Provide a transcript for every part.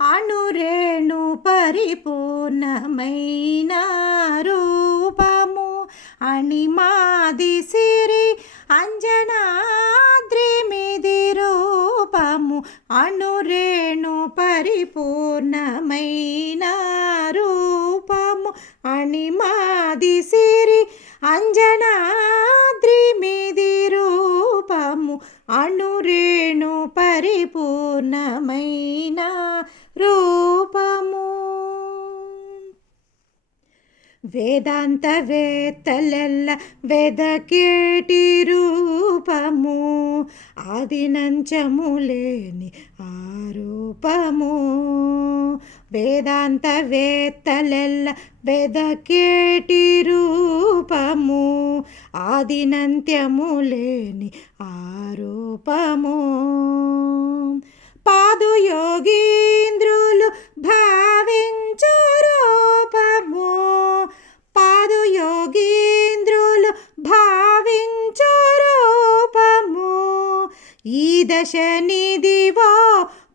అణురేణు పరిపూర్ణమైన రూపము. అణిమాది సిరి అంజనాద్రిమిది రూపము. అణురేణు పరిపూర్ణమైన రూపము. అణిమాది సిరి అంజనాద్రిమిది రూపము. అణురేణు పరిపూర్ణమైన రూపము. వేదాంత వేత్తలెల్ల వెదకేటి రూపము. ఆదినంచము లేని ఆ రూపము. వేదాంత వేత్తలెల్ల వెదకేటి రూపము. ఆదినంత్యము లేని ఆ రూపము. పాదుయోగి ఈ దశ నిదివో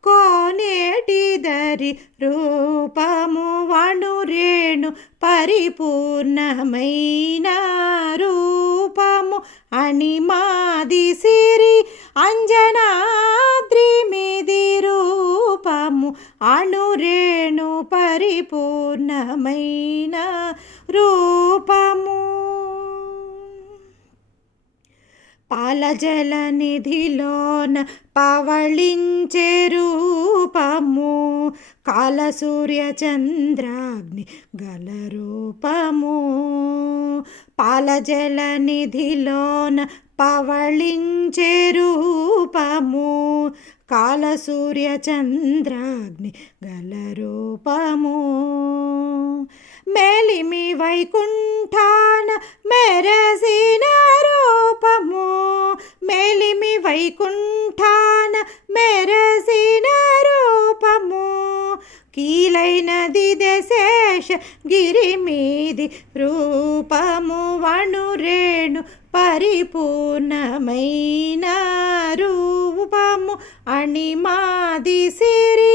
కోనేటిదరి రూపము వణురేణు పరిపూర్ణమైన రూపము అణిమాది సిరి అంజనాద్రిమిది రూపము అణురేణు పరిపూర్ణమైన రూపము. పాలజల నిధిలోన పవళించే రూపము కాలసూర్య చంద్రాగ్ని గల రూపము. పాలజల నిధిలోన పవళించే రూపము కాలసూర్య చంద్రాగ్ని గల రూపము. మేలిమి వైకుంఠాన మెరసి వైకుంఠాన మెరసిన రూపము కీలైనది దశేష గిరి మీది రూపము వణురేణు పరిపూర్ణమైన రూపము అణిమాది సిరి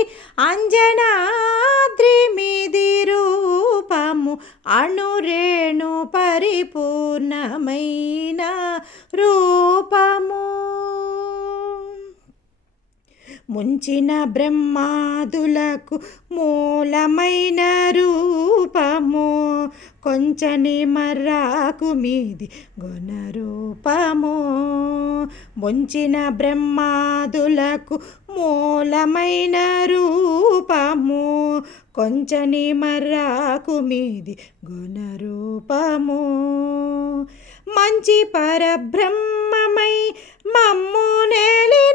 అంజనాద్రి మీది రూపము అణురేణు పరిపూర్ణమైన రూపము. ముంచిన బ్రహ్మాదులకు మూలమైన రూపము. కొంచని మర్రాకు మీది గుణ రూపము ముంచిన బ్రహ్మాదులకు మూలమైన రూపము. కొంచని మర్రాకు మీది గుణ రూపము మంచి పరబ్రహ్మమై మమ్ము నేలి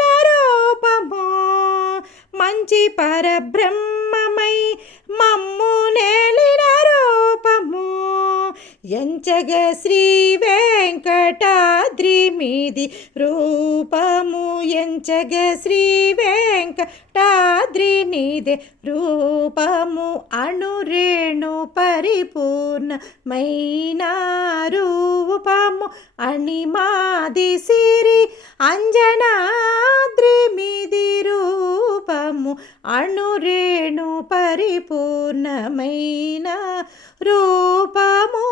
మంచి పరబ్రహ్మమై మమ్ము నేలిన రూపము. ఎంచగ శ్రీ వెంకటాద్రి మీది రూపము. ఎంచగ శ్రీ వెంకటాద్రి నీదే రూపము. అణురేణు పరిపూర్ణమైన రూపము. అణిమాది సిరి అంజనాద్రి మీది రూపము అణురేణు పరిపూర్ణమైన రూపము.